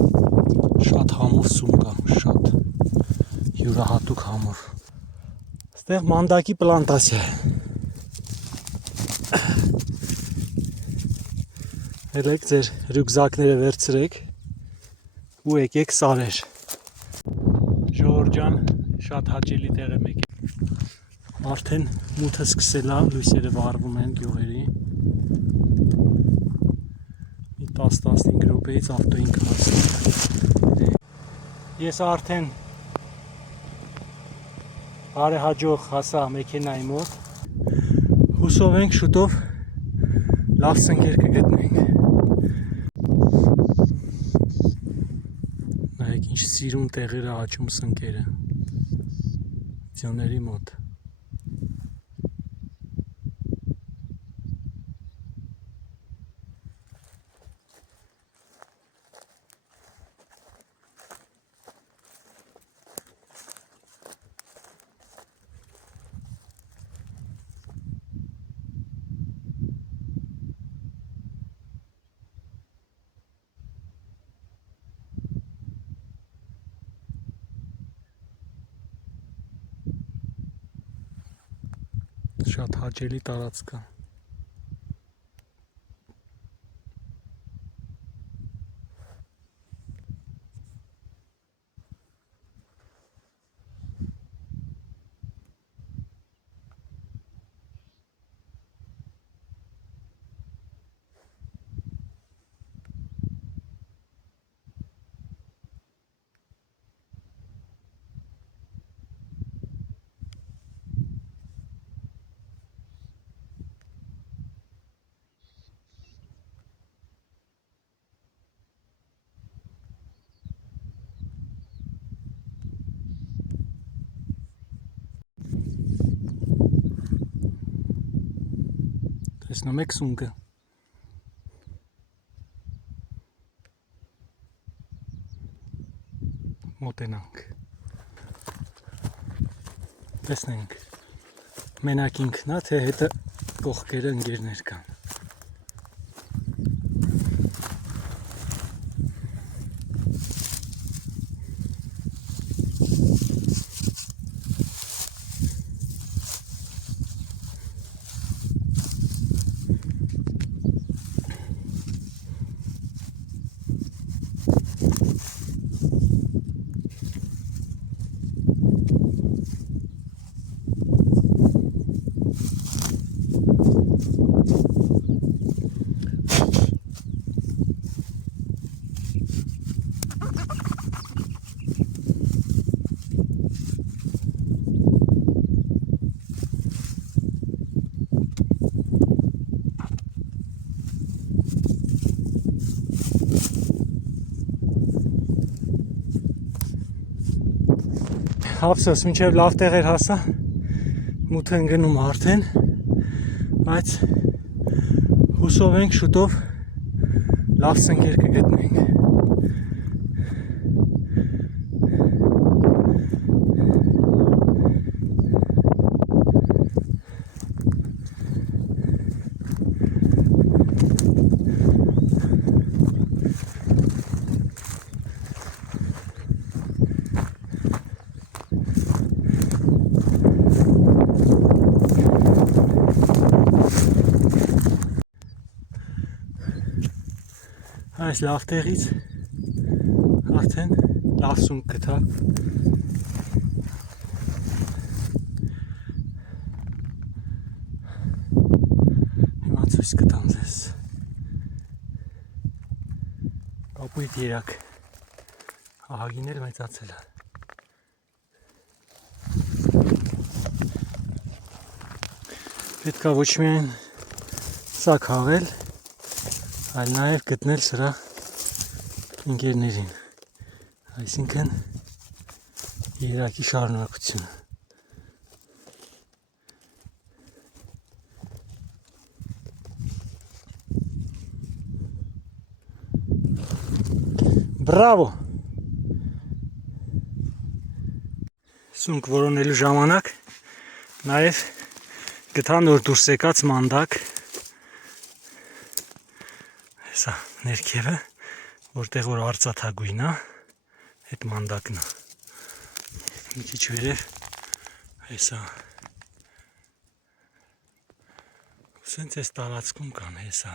Շատ համով սում կա, շատ յուրահատուկ համով։ Այստեղ մանդակի պլանտացիա է։ Ելեք ձեր ռյուկզակները վերցրեք ու եկեք սարեր։ Ժողովուրդ ջան, շատ հաճելի տեղ եմ եկել։ Արդեն մութը սկսել է, լույսերը վառվում են գյուղերի։ Մի 10-15 րոպեից ավտոյին կհասնենք։ Ես արդեն բարեհաջող հասա մեքենայի մոտ։ Հուսով ենք շուտով լավ սնկեր կգտնենք։ Նայեք ինչ սիրուն տեղեր է աճում սնկերը ձյոների մոտ։ Շատ հաճելի տարածք է։ Տեսնում եք սունկը։ Մոտենանք։ Տեսնենք մենակ ինքն է, թե հետը կողքերը ընկերներ կան։ Ափսոս, մինչև լավ տեղեր հասա, մութը ընկնում արդեն, բայց հուսով ենք շուտով լավ սնկեր կգտնենք։ Այս լավ տեղից արդեն լավ սունկ գտա։ Հիմա ցույց կտամ ձեզ։ Կապույտ երակ։ Ահագին էլ մեծացել է։ Պետք է ոչ միայն սա քաղել, այլ նաև գտնել սրա ընկերներին, այսինքն երակի շարունակությունը։ Բրավո։ Սունկ որոնելու ժամանակ նաև գտա նոր դուրս եկած մանդակ։ Սա ներքևը որտեղ որ արծաթագույն է, այդ մանդակն է։ Մի քիչ վերև հեսա։ Սենց էս տարածքում կան հեսա։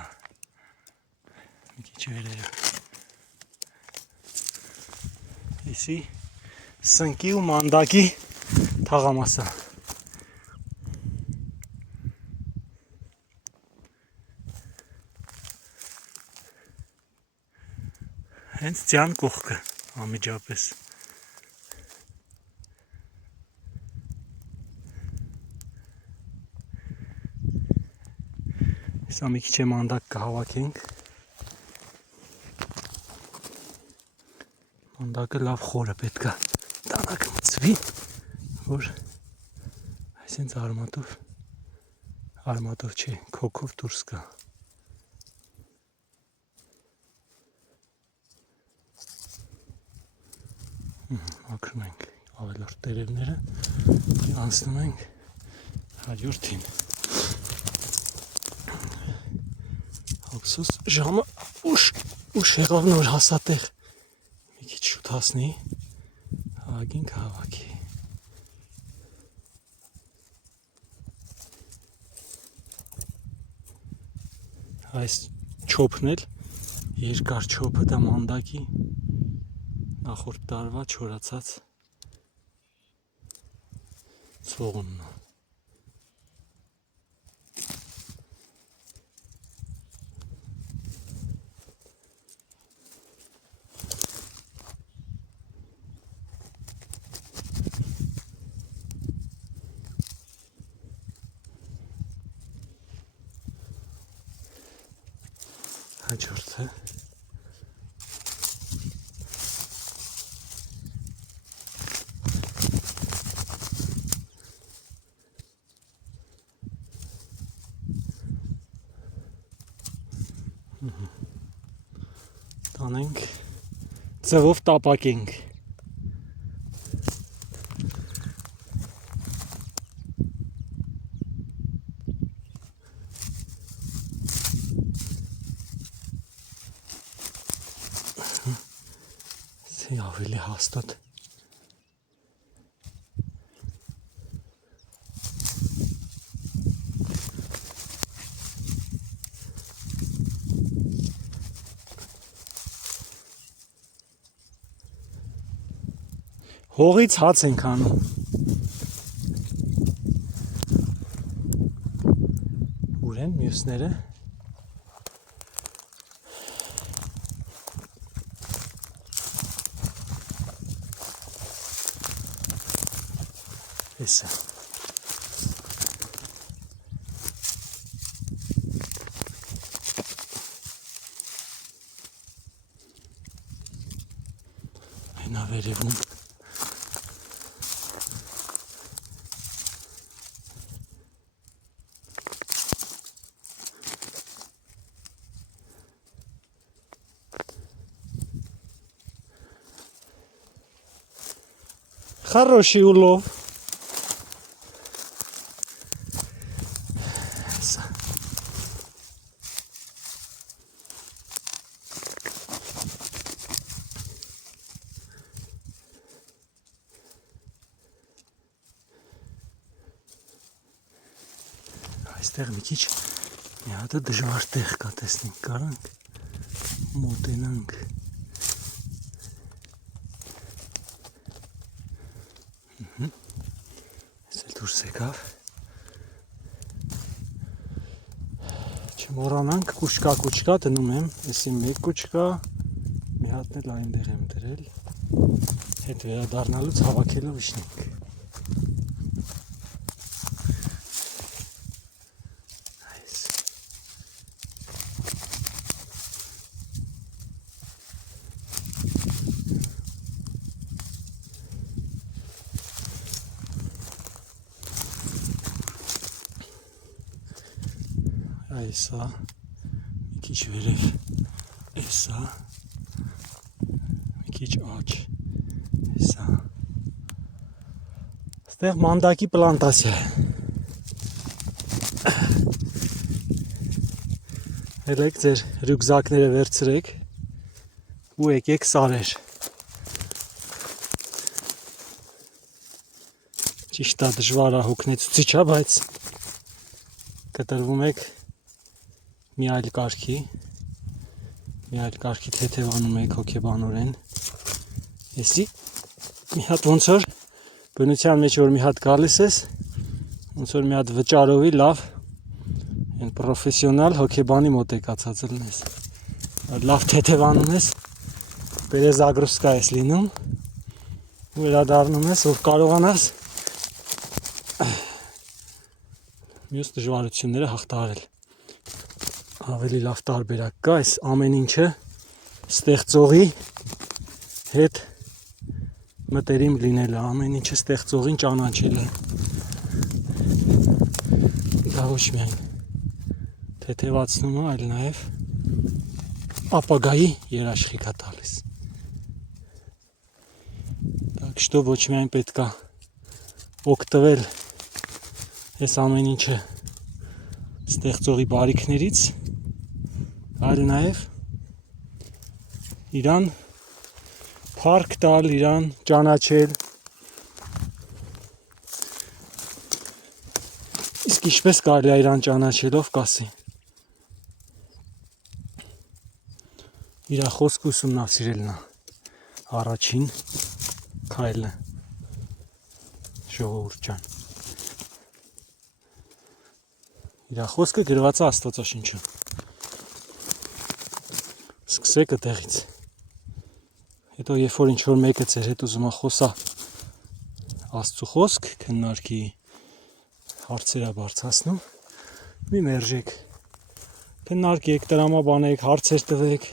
Մի քիչ վերև։ Էսի սնկի ու մանդակի թաղամասը։ Հենց ձյան կողքը ամիջապես։ Սա մի քիչ մանդակ կհավաքենք։ Մանդակը լավ խորը պետք է տանակ մտցվի, որ այսինչ արմատով չի, քոքով դուրս գա։ Ակրում ենք ավելորդ տերևները, անցնում ենք հաջորդին։ Ափսոս ժամը ուշ եղավ նոր հասատեղ։ Մի քիչ շուտ հասնի, հավաքին կհավաքի։ Այս չոփն էլ, երկար չոփը դա մանդակի նախորդ տարվա չորացած ցողունն է։ Հաջորդը տանենք, ձևով տապակենք։ Սի ավելի հաստատ։ Հողից հաց ենք անում։ Ուր են մյուսները։ Էսը։ Այնա վերևում Хороший улов. Այստեղ մի քիչ մի հատ դժվար տեղ կա, տեսնենք, կարանք մոտենանք։ Այս էլ դուրս եկավ։ Չմոռանանք կուչկա դնում եմ, էսի մեկ կուչկա, մի հատն էլ այնտեղ եմ դրել, հետ վերադառնալուց հավաքելով իջնենք։ Այսա, մի քիչ վերև, էսա, մի քիչ աջ, էսա, ստեղ մանդակի պլանտասիա է, ելեք ձեր ռյուկզակները վերցրեք, ու եկեք սարեր։ Ճիշտ է, դժվար է, հոգնեցուցիչ է, բայց կտրվում եք մի այլ կարգի թեթևանում եք հոգեբանորեն։ Եսի մի հատ ոնց որ բնության մեջ որ մի հատ գալիս ես, ոնց որ մի հատ վճարովի լավ են պրոֆեսիոնալ հոգեբանի մոտ եկացած լինես։ Լավ թեթևանում ես, պերեզագրուսկա ես լինում ու վերադառնում ես, որ կարողանաս մյուս դժվարությունները հաղթահարել։ Ավելի լավ տարբերակ կա, այս ամեն ինչը ստեղծողի հետ մտերիմ լինելը, ամեն ինչը ստեղծողին ճանաչելը։ Դա ոչ միայն թեթևացնում է, այլ նաև ապագայի երաշխիք է տալիս։ Так что ոչ միայն պետք է օգտվել այս ամեն ինչը ստեղծողի բարիքներից, այլ նաև իրան փառք տալ, իրան ճանաչել։ Իսկ ինչպես կարելի է իրան ճանաչելով կասի։ Իրա խոսքը ուսումնասիրելն է առաջին քայլը, ժողովուրդ ջան։ Իրա խոսքը գրված է Աստվածաշնչում։ Սկսեք այդտեղից։ Հետո երբ որ ինչ-որ մեկը ձեր հետ ուզում է խոսա Աստծո խոսք, քննարկի հարցերը բարձրացնում, մի մերժեք։ Քննարկեք, տրամաբանեք, հարցեր տվեք,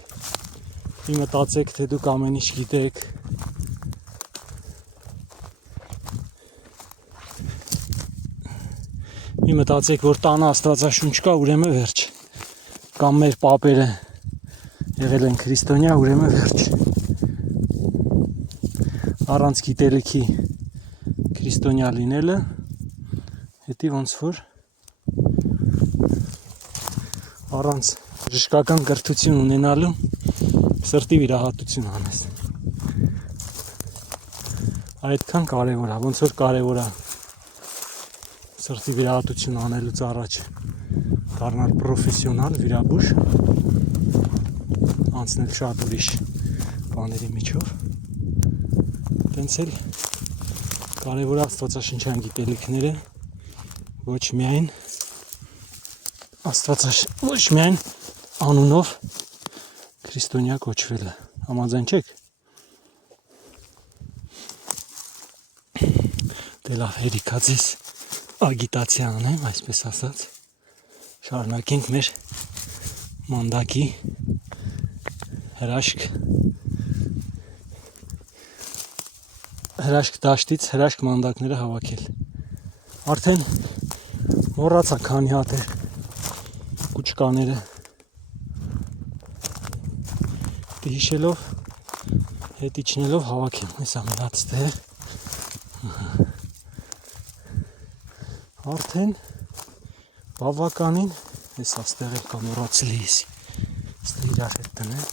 մի մտածեք, թե դուք ամեն ինչ գիտեք։ Մի մտածեք, որ տանը Աստվածաշունչ կա, ուրեմն վերջ։ Կամ մեր պապերը եղել են քրիստոնյա, ուրեմն վերջ։ Առանց գիտելիքի քրիստոնյա լինելը հետի ոնց որ առանց բժշկական կրթություն ունենալու սրտի վիրահատություն անես։ Այդքան կարևոր է, ոնց որ կարևոր է սրտի վիրահատություն անելուց առաջ դառնալ պրոֆեսիոնալ վիրաբույժ, անցնել շատ ուրիշ բաների միջով։ Տենց էլ կարևոր է Աստվածաշնչյան գիտելիքները ոչ միայն անունով քրիստոնյա կոչվելը։ Համաձայն չեք։ Դե լավ, հերիքա ձեզ ագիտացիա անեմ, այսպես ասած, շարունակենք մեր մանդակի հրաշք դաշտից հրաշք մանդակները հավաքել։ Արդեն մոռացա քանի հատ էր կուճկաները հիշելով, հետ իջնելով հավաքեմ, այս ամենած տեղ արդեն բավականին, ես աստեղ էլ կամ ուրացլի եսի, ստե իրար հետ տնեմ,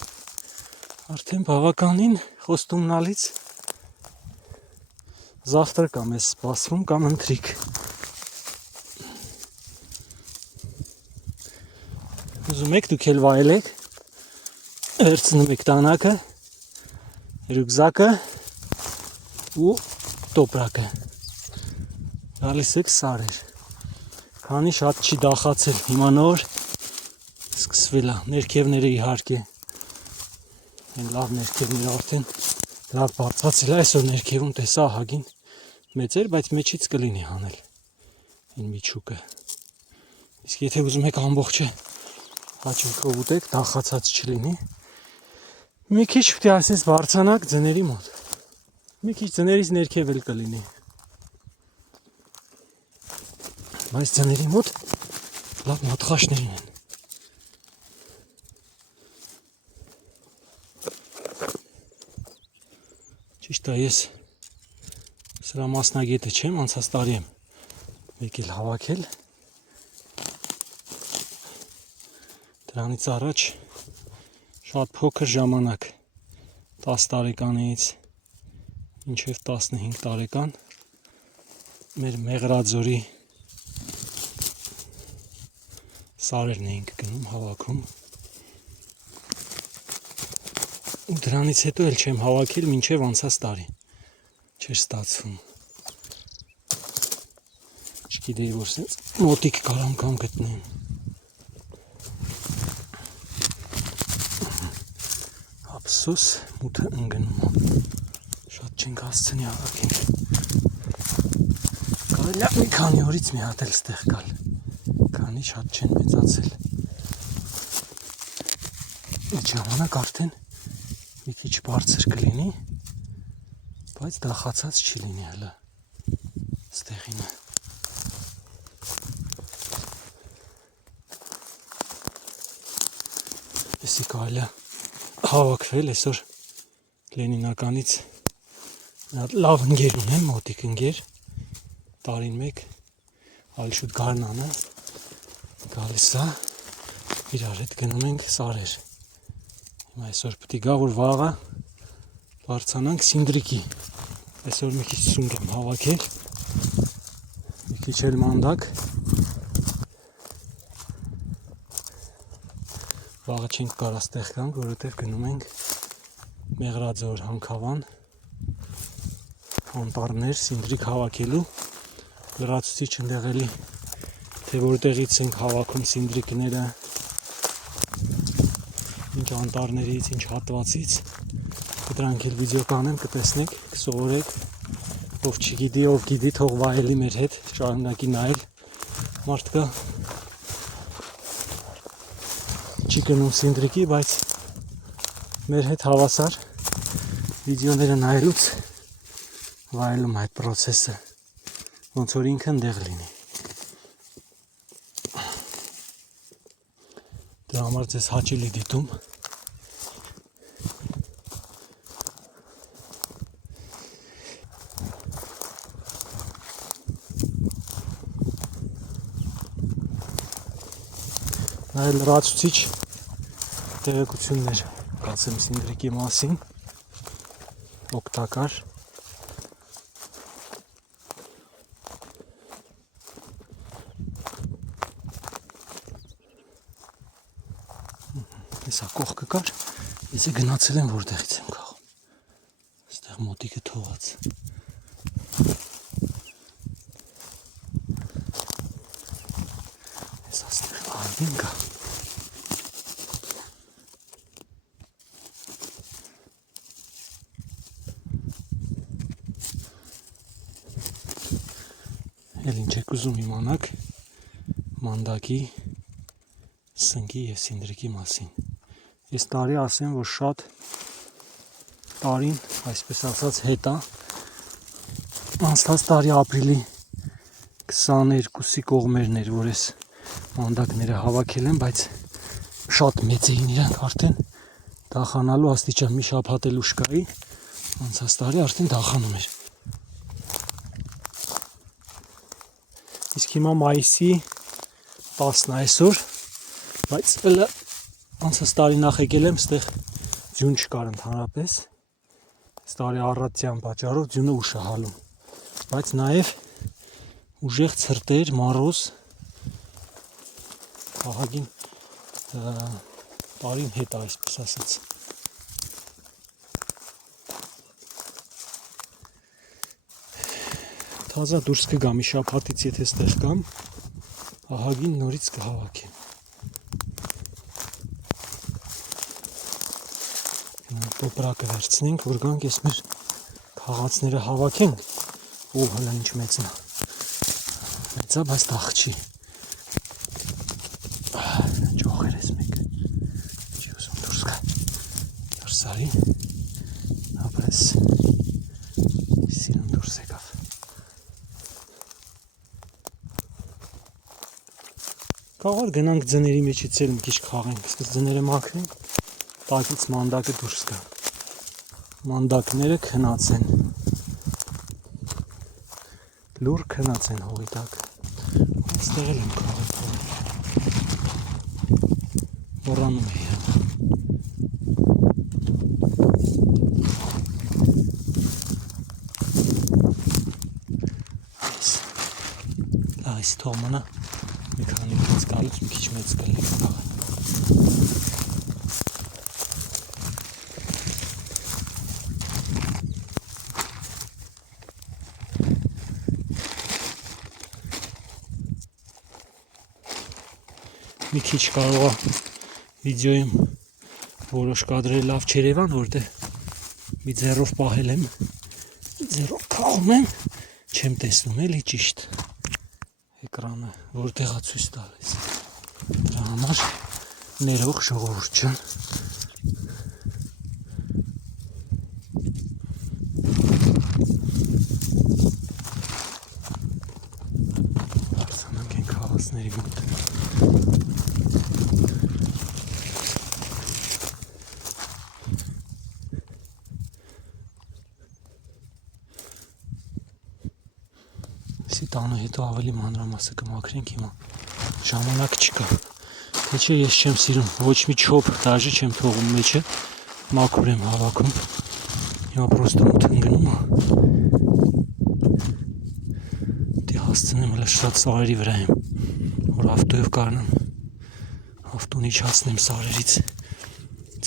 արդեն բավականին խոստումնալից զավտրը կամ ես սպասվում կամ ընթրիք։ Ուզում եք դուք էլ վայելեք, վերցնում եք տանակը, ռյուկզակը ու տոպրակը։ Գալիս եք սարեր, քանի շատ չի դախացել, հիմա նոր սկսվել է, ներքևները իհարկե, են լավ ներքևները արդեն լավ բարձացել է, այսօր ներքևում տեսա ահագին մեծեր, բայց մեջից կլինի հանել են միջուկը, իսկ եթե ուզում եք ամբողջը հաճույքով ուտեք, դախացած չլինի, մի քիչ պետք է այսպես բարձրանաք ձների մոտ, մի քիչ ձներից ներքև էլ կլինի, բայց ձների մոտ լավ մատխաշներին են։ Ճիշտ է, ես սրա մասնագետը չեմ, անցած տարի եմ եկել հավաքել։ Դրանից առաջ շատ փոքր ժամանակ 10 տարեկանից մինչև 15 տարեկան մեր Մեղրաձորի սարերն էինք գնում, հավաքում։ Ու դրանից հետո էլ չեմ հավաքել մինչև անցած տարի։ Չէր ստացվում։ Չգիտեի, որ սենց մոտիկ կարամ կամ գտնեմ։ Ափսոս մութը ընկնում է։ Շատ չենք հասցնի հավաքենք։ Կարելի է մի քանի օրից մի հատ էլ ստեղ գալ։ Քանի շատ չեն մեծացել։ Այդ ժամանակ արդեն մի քիչ բարձր կլինի, բայց դախացած չի լինի հələ ստեղինը։ Էսի կարելի է հավաքվել այսօր Լենինականից մի հատ լավ ընկեր ունեմ, մոտիկ ընկեր, տարին մեկ Ալշուտ Գարնանը գալիս է, իրար հետ գնում ենք սարեր։ Հիմա այսօր պետք է գա, որ վաղը բարձրանանք Սինդրիկի։ Այսօր մի քիչ սունկ եմ հավաքել, մի քիչ էլ մանդակ։ Վաղը չենք կարա ստեղ գանք, որովհետև գնում ենք Մեղրաձոր հանքավան, անտառներ, Սինդրիկ հավաքելու։ Լրացուցիչ ընդեղ էլի, թե որտեղից ենք հավաքում Սինդրիկները, ինչ անտառներից, ինչ հատվածից, դրանք էլ վիդեո կանեմ, կտեսնեք, կսովորեք, ով չգիտի, ով գիտի, թող վայելի մեր հետ, շարունակի նայել, մարդ կա չի գնում Սինդրիկի, բայց մեր հետ հավասար վիդեոները նայելուց վայելում այդ պրոցեսը, ոնց որ ինքը ընդեղ լինի։ Դրա համար ձեզ հաճելի դիտում։ Այլ լրացուցիչ տեղեկություններ կասեմ Սինդրիկի մասին, օգտակար։ Հեսա կողքը կար, ես գնացել եմ որտեղից եմ քաղում, ստեղ մոտիկը թողած։ Հեսա ստեղ ալվին կա։ Էլ ինչ եք ուզում իմանաք մանդակի, սնկի և Սինդրիկի մասին։ Ես տարի ասեմ, որ շատ տարին, այսպես ասած, հետա, անցած տարի ապրիլի 22-ի կողմերն էր, որ ես մանդակները հավաքել եմ, բայց շատ մեծ էին իրանք արդեն դախանալու աստիճան, մի շաբաթ էլ ուշ կայի, անցած տարի արդեն դախանում էր։ Իսկ հիմա մայիսի 10-ն այսօր, բայց անցած տարի նախ եկել եմ, ստեղ ձյուն չկար ընդհանրապես, այս տարի առատյան պատճառով ձյունը ուշ է հալում, բայց նաև ուժեղ ցրտեր, մառոզ, ահագին տարին հետ այսպես ասած։ Թազա դուրս կգամ մի շաբաթից, եթե ստեղ կամ, ահագին նորից կհավաքեմ։ Տոպրակը վերցնենք, որ գանք ես մեր քաղացները հավաքենք, ու հլա ինչ մեծն է։ Մեծա, բայց տաղ չի։ Ջոխեր ես մեկը։ Չի ուզում դուրս կա։ Դուրս արի։ Ապրես։ Սիրուն դուրս եկավ։ Կարող գնանք ձների մեջից էլ մի քիչ խաղենք, իսկ ձները մաքրենք, տակից մանդակը դուրս գա։ Մանդակները քնած են։ Լուր քնած են հողի տակ։ Այստեղ էլ եմ քաղել փողը։ Մոռանում էի։ այս թող մնա մի քանի քիչ գալուց մի քիչ մեծ կլինի խաղը։ Մի քիչ կարող է վիդեոյում որոշ կադրեր լավ չերևան, որտեղ մի ձեռով պահել եմ, մի ձեռով քաղում եմ, չեմ տեսնում էլի ճիշտ էկրանը, որտեղ է ցույց տալիս։ Դրա համար ներող ժողովուրդ ջան։ Բարձրանանք են քաղաքների մոտ։ Տանը հետո ավելի մանրամասը կմաքրենք հիմա ժամանակ չկա թե չէ ես չեմ սիրում ոչ մի չոփ դաժե չեմ թողում մեջը մաքուր եմ հավաքում հիմա պրոստը մութ ընկնում է դե հասցնեմ հələ շատ սարերի վրա եմ որ ավտոյով կարնամ ավտոն իջացնեմ սարերից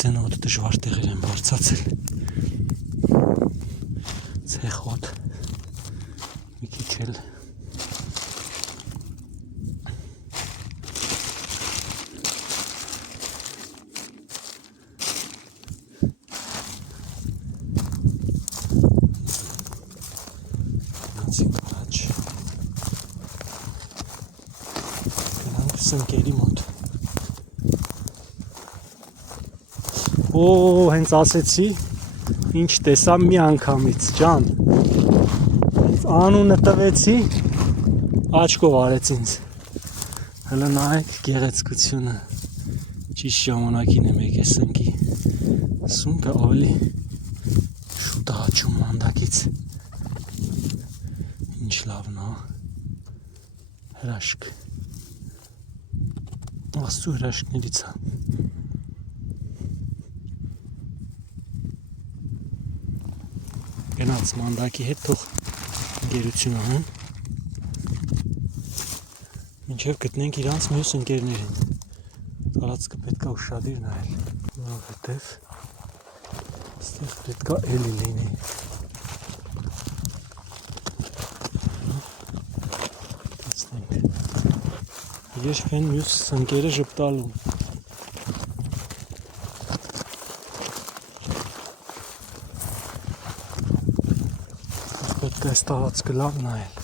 ծենոտ դժվար տեղեր եմ բարձացել ցեխոտ մի քիչ էլ Սնկերի մոտ Օ, հենց ասեցի ինչ տեսա մի անգամից ջան անունը տվեցի աչքով արեց ինձ հələ նայեք գեղեցկությունը ճիշտ ժամանակին եմ եկել սնկի սունկը ավելի շուտ է հաճում մանդակից ինչ լավն է հրաշք Աստծո հրաշքներից է գնաց մանդակի հետ թող ընկերություն անեն մինչև գտնենք իրանց մյուս ընկերներին տարածքը պետք է ուշադիր նայել որովհետև այստեղ պետք է էլի լինի Երբ են մյուս ընկերը ժպտալու պետք է այս տարածքը լավ նայել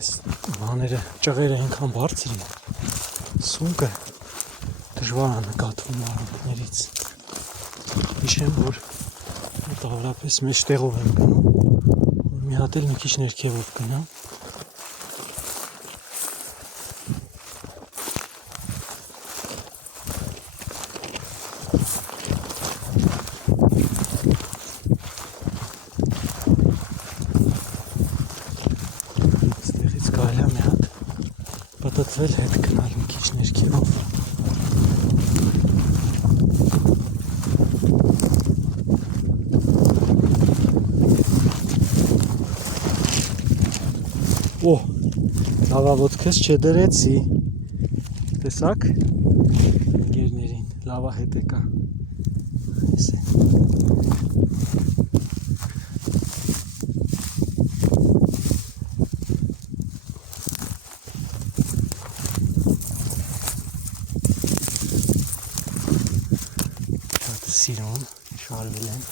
այս բաները ճղերը այնքան բարձր են սունկը դժվար է նկատվում առանքներից հիշեմ որ մոտավորապես մեջ տեղով եմ գնում որ մի հատ էլ մի քիչ ներքևով գնամ այստեղից կարելի է մի հատ պատտվել հետ գնալ մի քիչ ներքևով Օ, լավավոտքս չդրեցի, տեսակ, ընկերներին, լավա հետ եկա, այս է, շատ սիրում, շարվել եմ,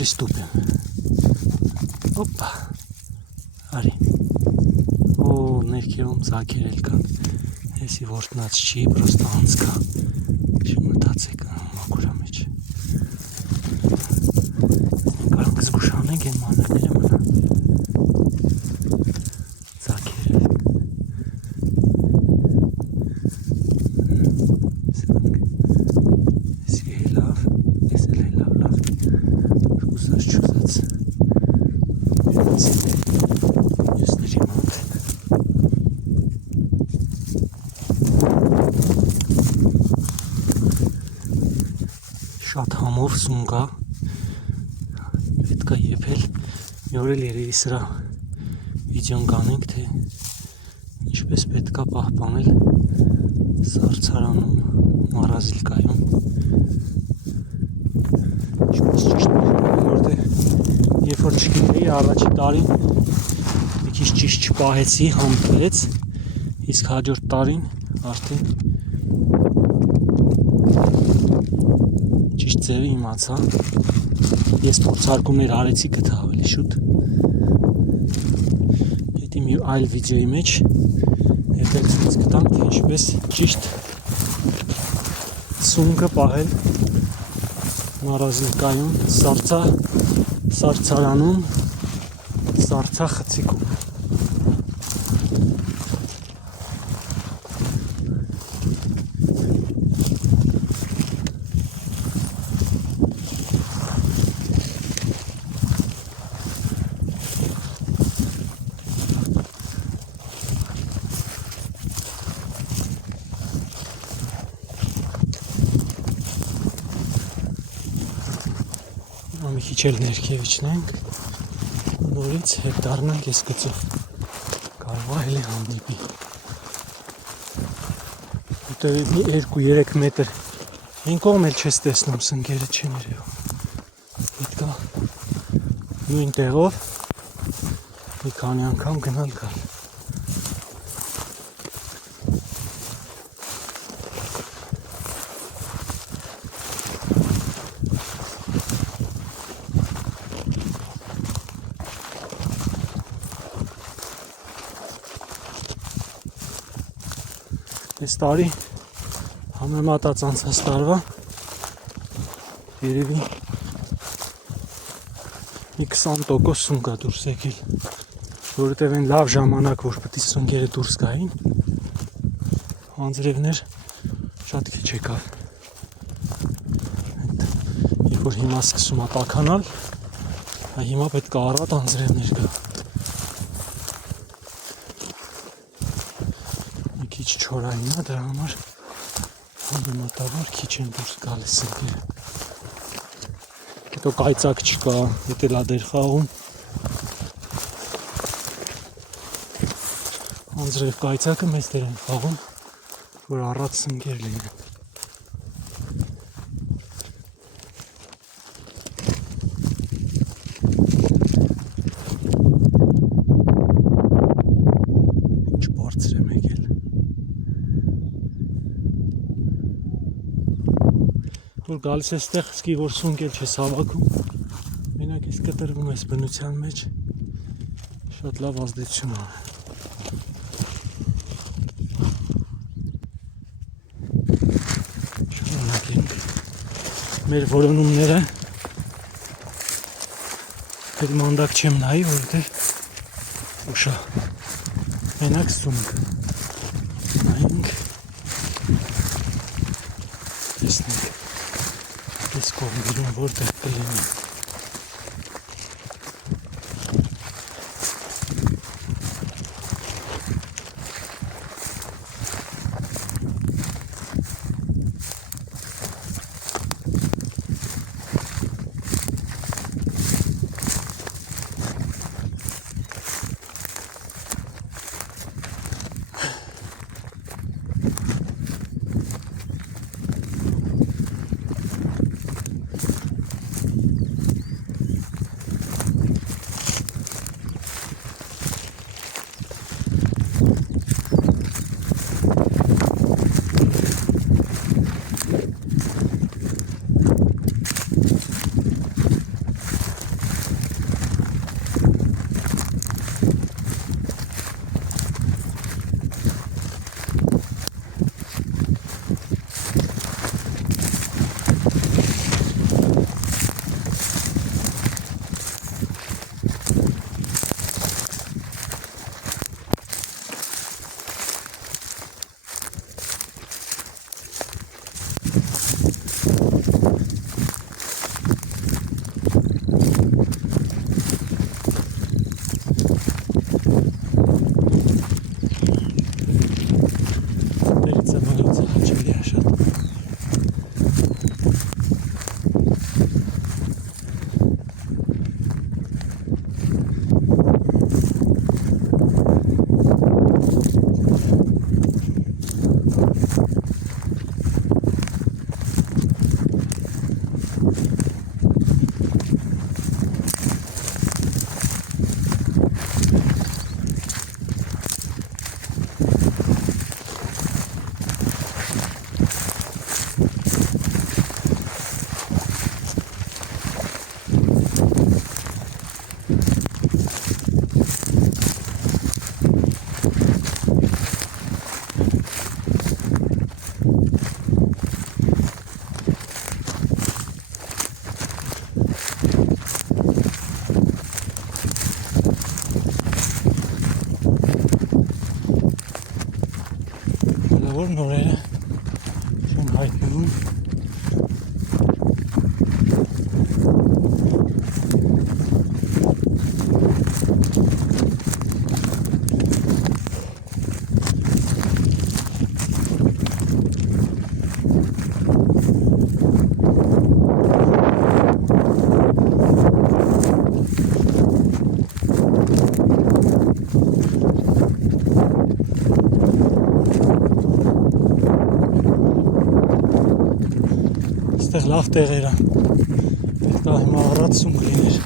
Приступим. Опа. Արի։ Օ, ներքևում ծակեր էլ կան։ Էսի որտնած չի, պրոստը անցկա։ Չմտածեք մաքուրա մեջ։ Կարող զգուշանենք են մանրները մնա։ Ծակերը։ Սրանք։ Էսի լավ, էս էլ լավ։ Չուզած Մյուսների Շատ համով սուն կա, պետք է եփել, մի օր էլ երևի սրա վիդեոն կանենք, թե ինչպես պետք է պահպանել սառցարանում, մարազիլկայում, ինչպես ճիշտ պահպանում, որտեղ երբ որ չգիտեի առաջի տարին մի քիչ ճիշտ չպահեցի, համբերեց, իսկ հաջորդ տարին արդեն ճիշտ ձևը իմացա, ես փորձարկումներ արեցի, գտա ավելի շուտ, եթե մի այլ վիդեոյի մեջ երբեք ցույց կտամ, թե ինչպես ճիշտ սունկը պահել մարազիլկայում, սառցարանում, սառցախցիկում։ Մի քիչ էլ ներքև իջնենք, նորից հետ դառնանք այս գծով, կարող է էլի հանդիպի, որտեղ մի 2-3 մետր այն կողմ էլ չես տեսնում, սնկերը չեն երևում, պետք է նույն տեղով մի քանի անգամ գնալ գալ։ Այս տարի համեմատած անցած տարվա երևի մի 20% սուն կա դուրս եկել, որովհետև այն լավ ժամանակ, որ պետք է սունկերը դուրս գային, անձրևներ շատ քիչ եկավ։ Երբ որ հիմա սկսում է տաքանալ, հիմա պետք է առատ անձրևներ գա։ Չորային է, դրա համար համեմատաբար քիչ են դուրս գալիս սնկերը։ Հետո կայծակ չկա, հետ էլ ադեր խաղում։ Անձրև կայծակը մեծ դեր են խաղում, որ առատ սնկեր լինեն։ Ինչ բարձր եմ եկել։ Որ գալիս ես տեղ, սկի որ սունկ էլ չես հավաքում, մենակ ես կտրվում ես բնության մեջ, շատ լավ ազդեցություն է։ Շնորհակալ մեր որոնումները էլ մանդակ չեմ նայի, որովհետև ուշ է, մենակ սունկ նայենք, տեսնենք այս կողմերում որտեղ կլինի։ նորերը չեն հայտնվում։ Այստեղ լավ տեղեր են, դա հիմա առածում կլիներ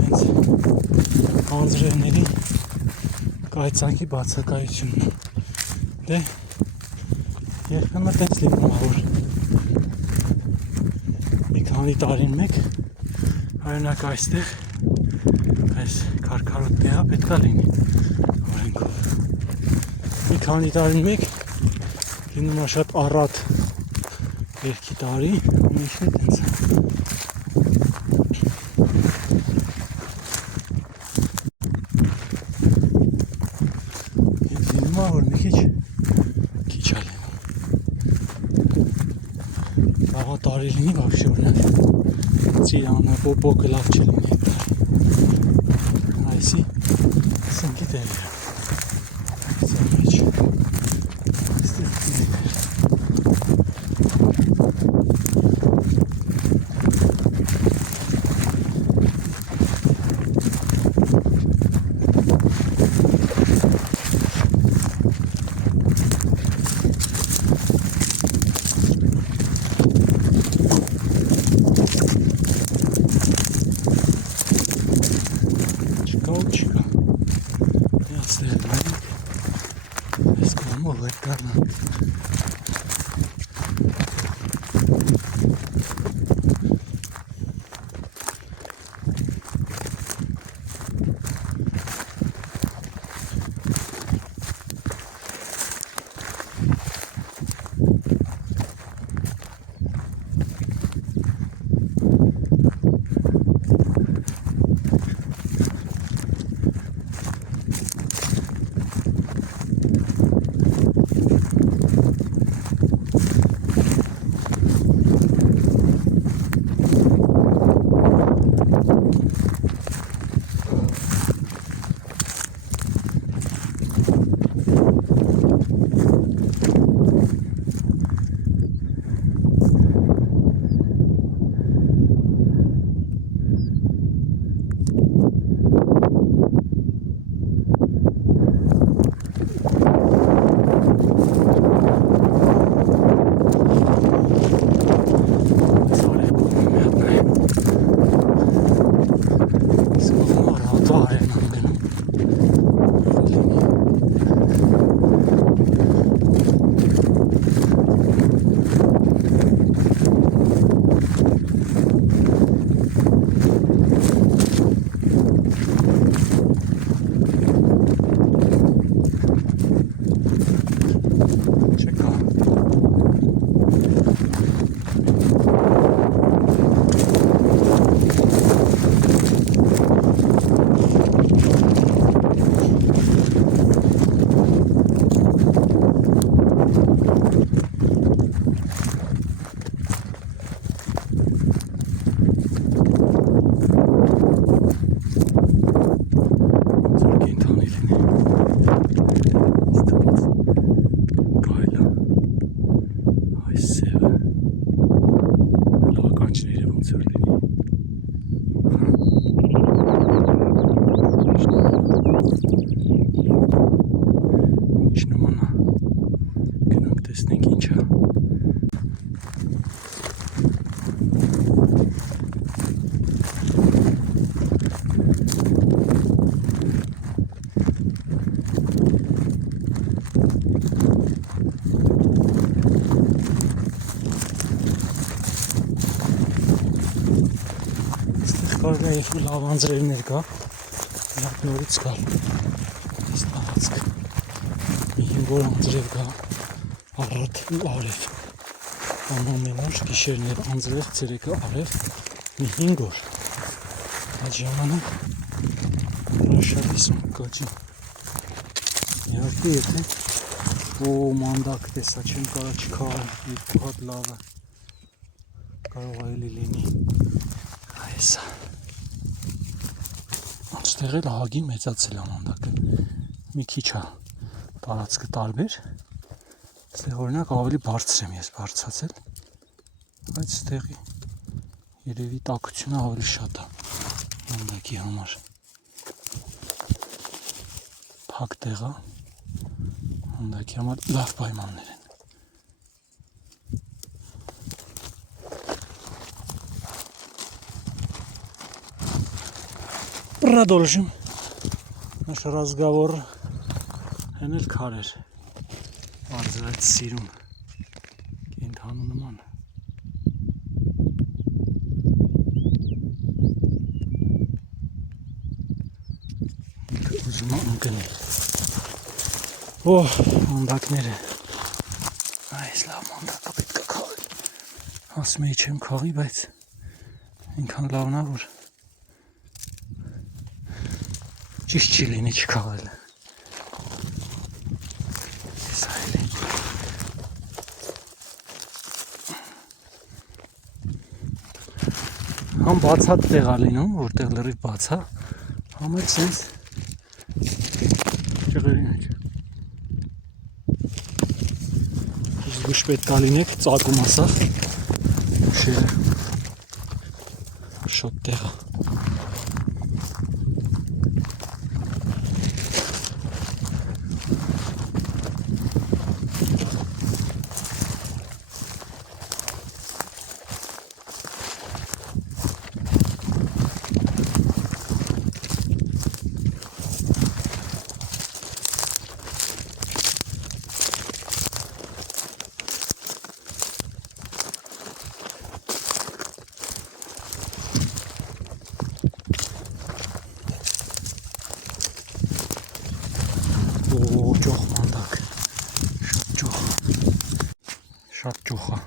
հենց անձրևների կայծանքի բացակայությունն դե երբեմն տենց լինում որ մի քանի տարին մեկ օրինակ այստեղ այս քարքարոտ տեղը պետք է լինի օրենքով մի քանի տարին մեկ լինում է շատ առատ երկի տարի միշտ է տենց Եվ լինում է որ մի քիչ է լինում Աղա տարի լինի վաղշի օրինակ ծիրանը պոպոկը լավ չի լինի այսի սնկի տեղերը այստեղ մեջ այստեղ Չկա այստեղ մայք այս կողմով հետ գարնանք Կարող է երկու լավ անձրևներ կա, միակ նորից կար, այս տարածք, մի հինգոր անձրև կա, առատ ու արև, ամեն օր գիշերներ անձրև, ցերեկը արև, մի հինգոր, այդ ժամանակ հրաշալի սոնք կա ջի, իհարկե եթե Օ, մանդակ տեսա, չեմ կարա չքաղեմ, երկու հատ լավը կարող այլի լինի, այսա, անստեղ էլ ահագի մեծացել ամանդակը, մի քիչ է տարածքը տարբեր, ստեղ օրինակ ավելի բարձր եմ ես բարձացել, բայց ստեղի երևի տաքությունը ավելի շատ է ամանդակի համար, փակ տեղ է, ամանդակի համար լավ պայմաններ են, Продолжим наш разговор. Հեն էլ քարեր բարձրացած սիրուն կենթանու նման ուզում եմ ընկնել օ մանդակները այս լավ մանդակը պետք է քաղել ասում էի չեմ քաղի բայց ինքան լավն է որ ճիշտ չի լինի չքաղելը համ բացատ տեղ է լինում, որտեղ լրիվ բաց է, համ էլ սենց ճղերի մեջ զգուշ պետք է լինեք, ծակում ասավ ուշերը շոտ տեղ է շատ ճոխ է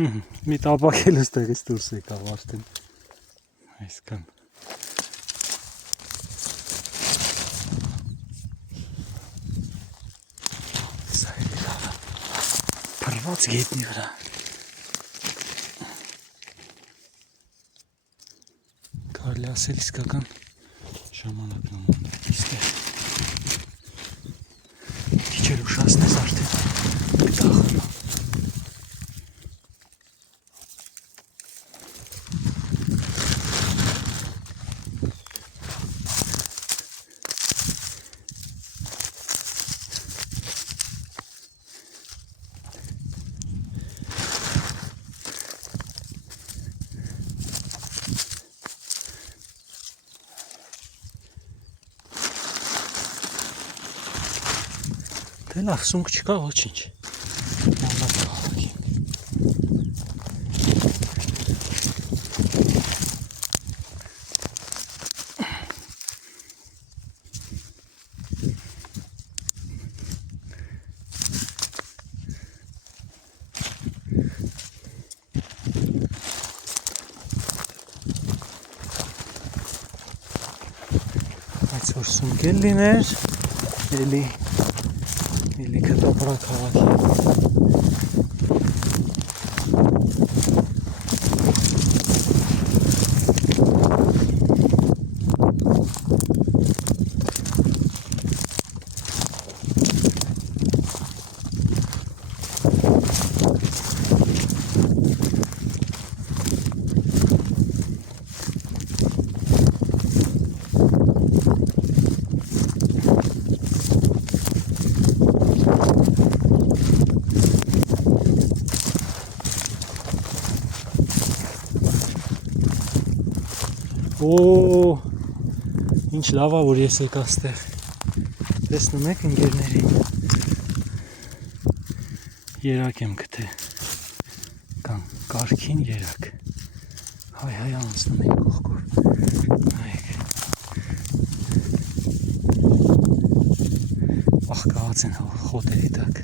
մի տապակելուց տեղից դուրս եկավ արդեն այսքան սա էլի լավ է փռված գետնի վրա կարելի ասել իսկական ժամանակն է մանդակի ստեղ քիչ էլ ուշացնես արդեն գտախը Թե լավ սունկ չկա ոչինչ մանդակ քաղաքի բայց որ սունկ էլ լիներ էլի Или կտապրա քաղաքի Օ, ինչ լավ է որ ես եկա ստեղ տեսնում եք ընկերների երակ եմ գտել կամ կարքին երակ հայ անցնում էի կողքով նայեք աղկաված են խոտերի տակ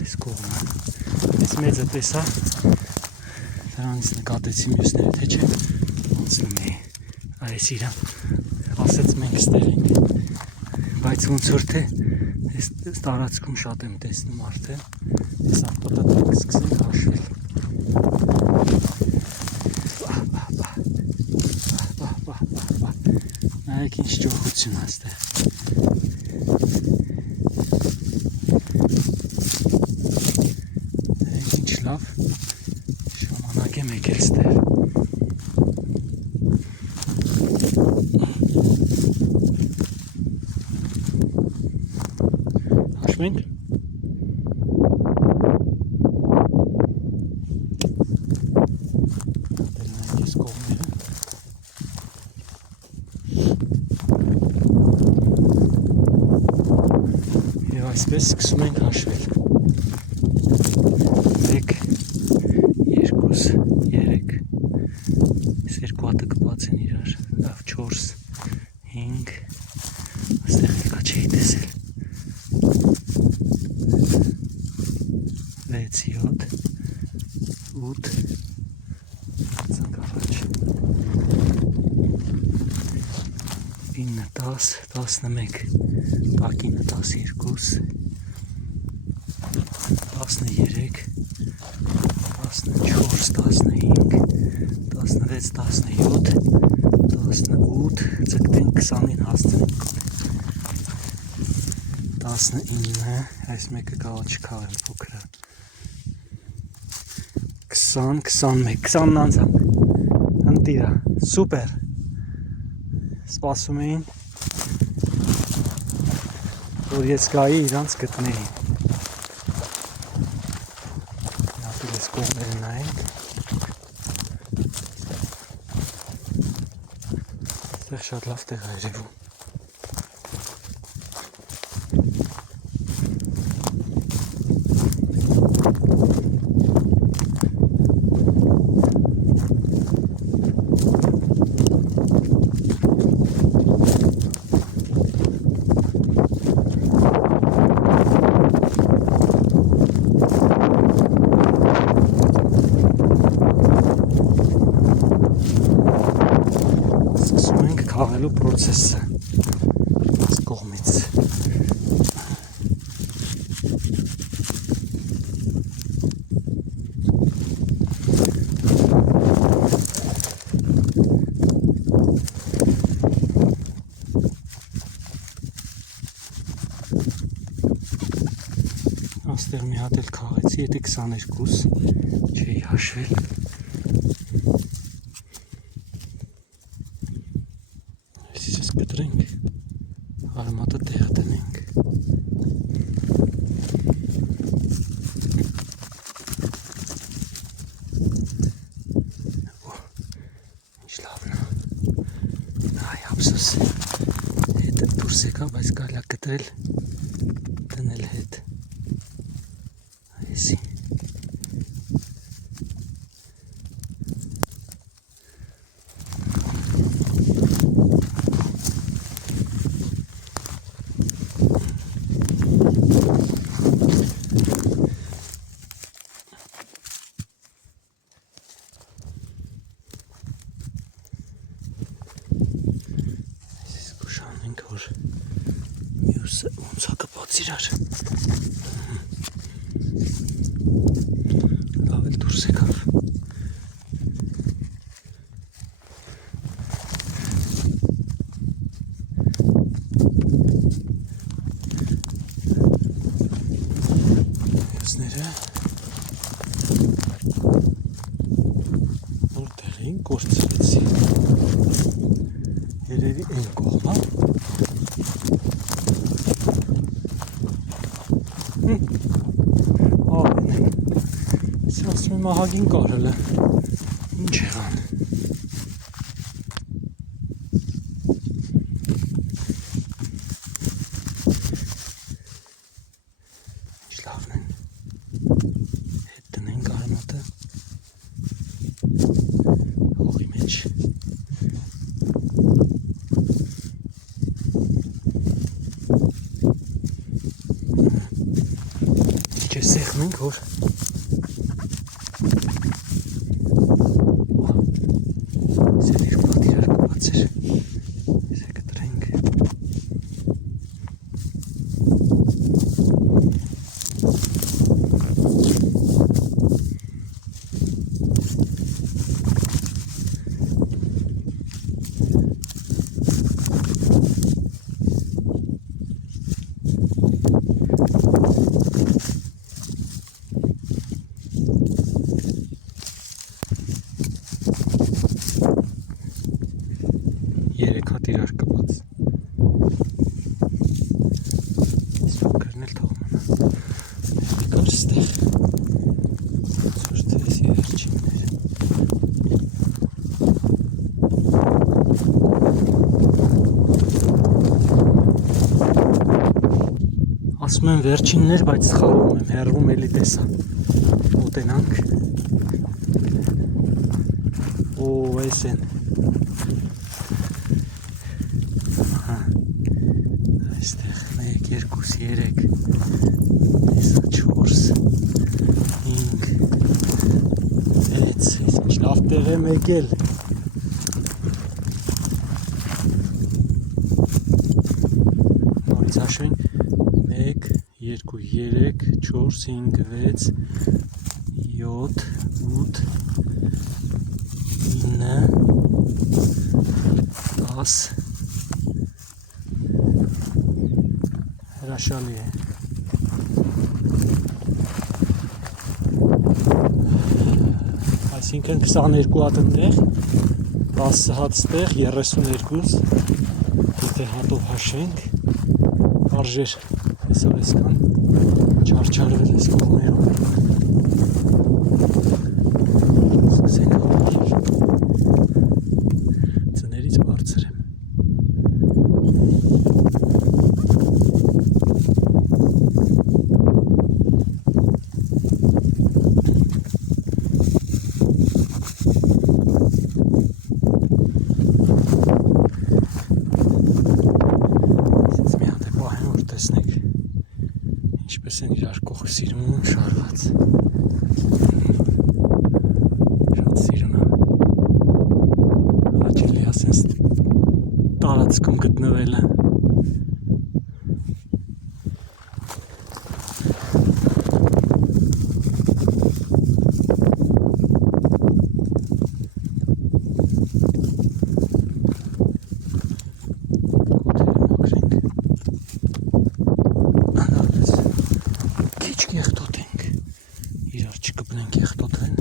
այս կողմը այս մեծը տեսա դրանից նկատեցի մյուսները թե չէ անցնում էի այս իրան ասեց մենք ստեղ ենք բայց ոնց որ թե այս տարածքում շատ եմ տեսնում արդեն այս ապարատը սկսենք հաշվել նայեք ինչ ջոխություն այստեղ նայեք ինչ լավ ժամանակ եմ եկել ստեղ հաշվենք Եվ այսպես սկսում ենք հաշվել 1 2 3 այս երկու հատը կպած են իրար լավ 4 5 այստեղ ելկա չէի տեսել 6 7 8 ցանկ առաջ 9 10 11 տակինը 12 13 14 15 16 17 ծգտենք 20-ին հասցնենք 19 այս մեկը կարող չքավեմ փոքրը 20 21 20-ն անցանք ընտիրա սուպեր սպասում էին որ ես գայի իրանց գտնեի ապիր ես կողմերը նայենք այստեղ շատ լավ տեղ է երևում քաղելու պրոցեսը այս կողմից աստեղ մի հատ էլ քաղեցի եթե 22 չէի հաշվել կտրենք, արմատը տեղը տնենք ինչ լավն է այ ապսոս հետը դուրս եկա, բայց կարելի է կտրել դնել հետ այսի որ մյուսը ոնց է կպած իրար լավ էլ դուրս եկավ մյուսները որտեղ էին կորցրեցի երևի այն կողմա ասում եմ ահագին կարել է ինչ եղան լավն են։ Հետ տնենք արմատը հողի մեջ։ Ինչ է սեղմենք, որ սերիր պատ իրար կպած էր։ Ես է կտրենք։ Երեք հատ իրար կպած։ Սոկերն էլ թող մնա։ Կար ստեղ։ Սուր թես երջիններ։ Ասում եմ վերջիններ, բայց սխալվում եմ, հեռվում էլի տեսա։ Մոտենանք։ Օ, այս են։ Այստեղ 1, 2, 3, 4, 5, 6, ինչ լավ տեղ եմ եկել։ Նորից հաշվենք 1, 2, 3, 4, 5, 6, 7, 8, 9, 10 հրաշալի է։ Այսինքն 22 հատ ընդեղ, 10 հատ ստեղ, 32, եթե հատով հաշվենք, արժեր այսօր այսքան չարչարվել այս կողմերով։ Սկսենք հավաքել, ծներից բարձր եմ։ Ինչպես են իրար կողք սիրում շարված։ Շատ սիրուն է։ Հաճելի ասենց տարածքում գտնվելը։ Չկպնենք եղտոթեն։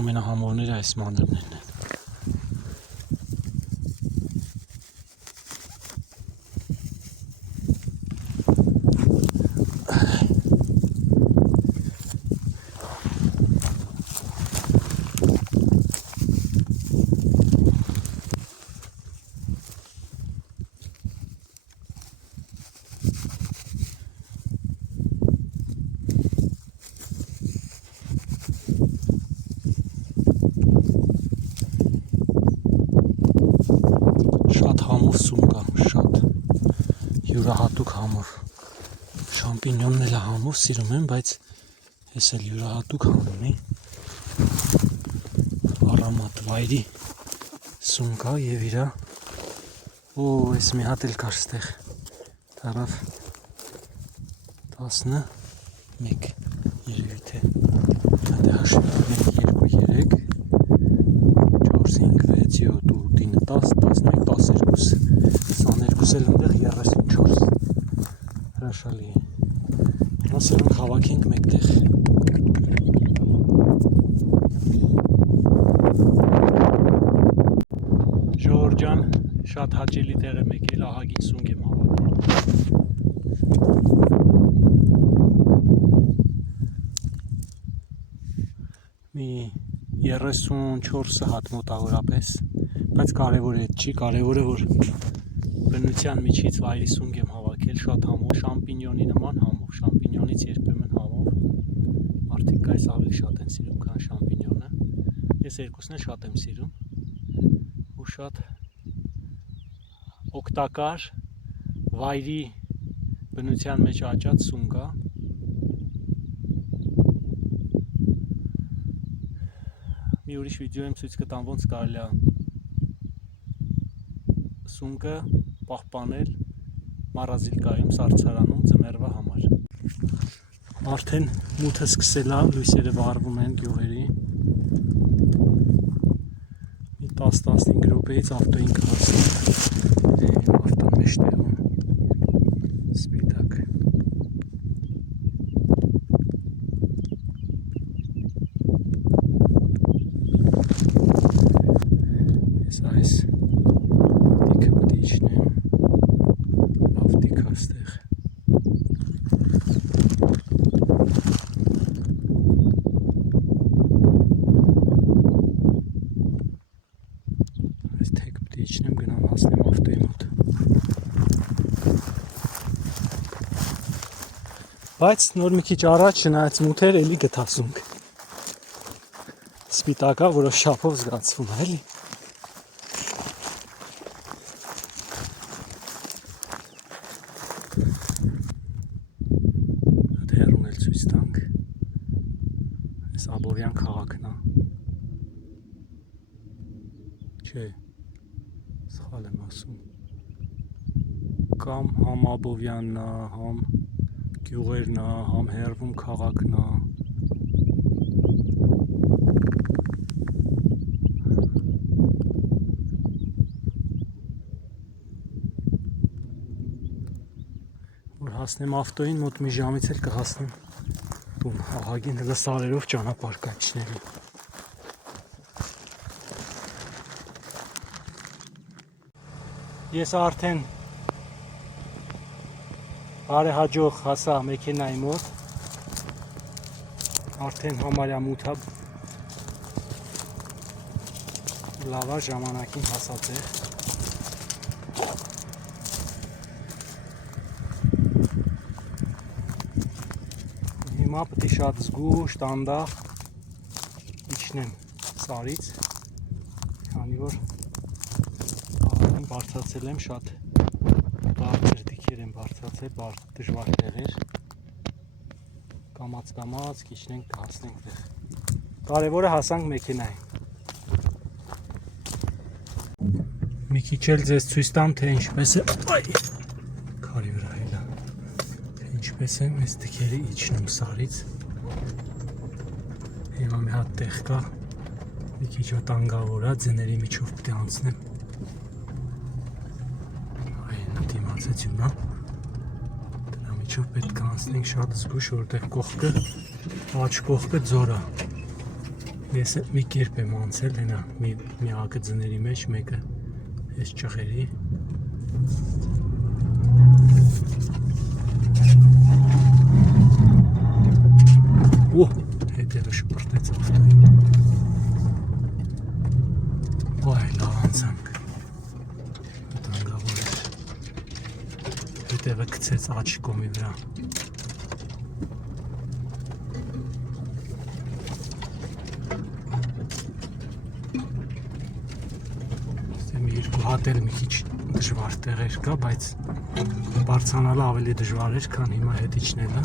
Ամենահամորները այս մանրներն են։ Շատ համոր սում կա, շատ յուրահատուկ համոր։ Շամպինյոնն էլ համոր սիրում եմ, բայց ես էլ յուրահատուկ համոր ունի։ Արամատ վայրի սում կա եւ իրա։ Օ, այս մի հատ էլ կար ստեղ։ Տարավ 11 երևի թե։ Հատե հաշվի 1, 2, 3, 4, 5, 6, 7, 8, 9, 10, 11, 12 էլ ընդեղ 34 հրաշալի է։ Ասենք հավաքենք մեկտեղ։ Ժողովուրդ ջան, շատ հաճելի տեղ եմ եկել, ահագին սունկ եմ հավաքել։ Մի 34 հատ մոտավորապես, բայց կարևորը այդ չի, կարևորը որ բնության միջից վայրի սունկ եմ հավաքել, շատ համով, շամպինյոնի նման համով, շամպինյոնից երբեմն համով, մարդիկ այս ավելի շատ են սիրում, քան շամպինյոնը, ես երկուսն էլ շատ եմ սիրում, ու շատ օգտակար վայրի բնության մեջ աճած սունկ է, մի ուրիշ վիդեոյում ցույց կտամ ոնց կարելի է սունկը պահպանել մառազիլկայում, սառցարանում ձմեռվա համար։ Արդեն մութը սկսել է, լույսերը վառվում են գյուղերի։ Մի 10-15 րոպեից ավտոյին կհասնենք ավտոն մեջտեղում սպիտակ։ Ես այս դիքը պտի իջնեմ, լավ դիք աստեղ։ Այս թեք պտի իջնեմ, գնամ հասնեմ ավտոյի մոտ։ Բայց նոր մի քիչ առաջ չնայած մութեր էլի գտա սունկ։ Սպիտակա, որով շապով զգացվում է, էլի։ Հեռում էլ ցույց տանք։ Այս Աբովյան քաղաքն է։ Չէ, սխալ եմ ասում։ Կամ համ Աբովյանն է, համ գյուղերն է, համ հեռվում քաղաքն է։ Որ հասնեմ ավտոյին, մոտ մի ժամից էլ կհասնեմ տուն, ահագին լսարերով ճանապարհ կա իջնելու։ Ես արդեն բարեհաջող հասա մեքենայի մոտ, արդեն համարյա մութ է, լավ է, ժամանակին հասած է։ Հիմա պետք է շատ զգուշ, դանդաղ իջնեմ սարից, քանի որ ահագին բարձրացել եմ, շատ բարձր դիքեր եմ բարձրացել, դժվար տեղեր, կամաց կիջնենք, կհասնենք տեղ։ Կարևորը հասանք մեքենային։ Մի քիչ էլ ձեզ ցույց տամ, թե ինչպես է, քարի վրա էլա, թե ինչպես եմ այս դիքերը իջնում սարից։ Հիմա մի հատ տեղ կա, մի քիչ վտանգավոր է, ձների միջով պետք է անցնեմ։ Այն դիմացություն է։ Դրա միջով պետք է անցնենք շատ զգուշ, որտեղ կողքը, աջ կողքը ձոր է։ Ես մի կերպ եմ անցել, հենա, մի հակը ձների մեջ, մեկը այս ճղերի։ Օ, հետևը շպրտեց ավտոյին։ Վայ, լավ անցանք։ Վտանգավոր էր։ Հետևը գցեց աջ կողմի վրա։ Հատել մի քիչ դժվար տեղեր կա, բայց բարձրանալը ավելի դժվար էր, քան հիմա հետ իջնելը։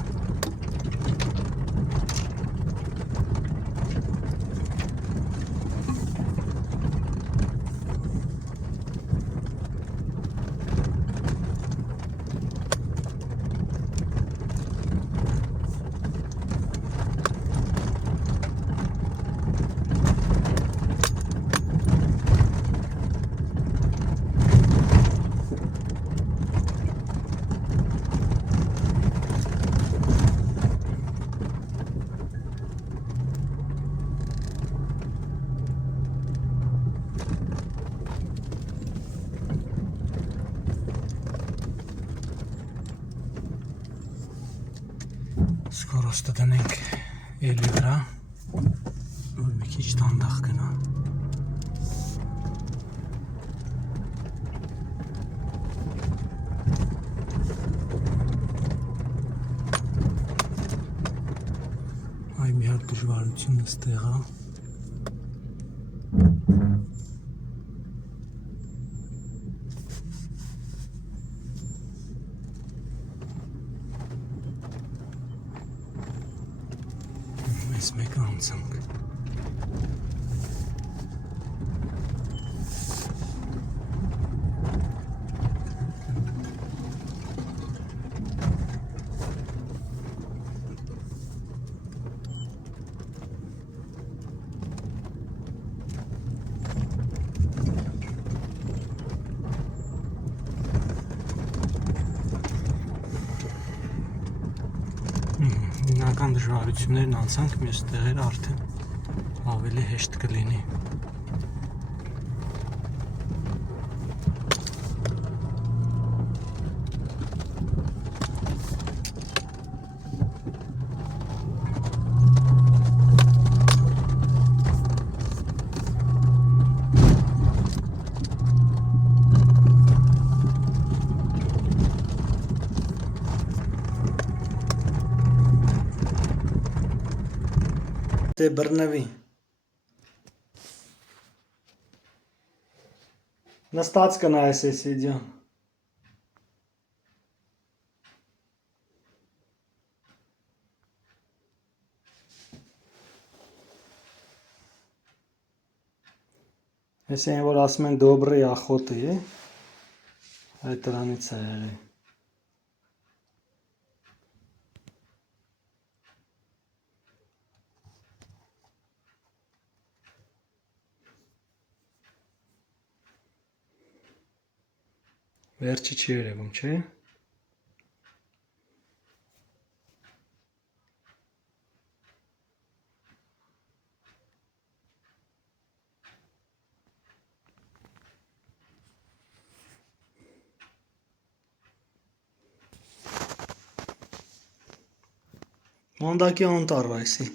Սկորոստը դնենք էլի վրա, որ մի քիչ դանդաղ գնա։ դժվարությունը ստեղ է։ Մեզ մեկ անցանք։ Հիմնական դժվարություններն անցանք, մյուս տեղերը արդեն ավելի հեշտ կլինի։ Դե բռնվի։ Նստած կնայես այս վիդեոն։ Ես այն որ ասում են դոբրի ախոտի է, այդ դրանից է եղել։ Վերջի չի երևում, չէ՞։ Մոնդակի անտառ այսի։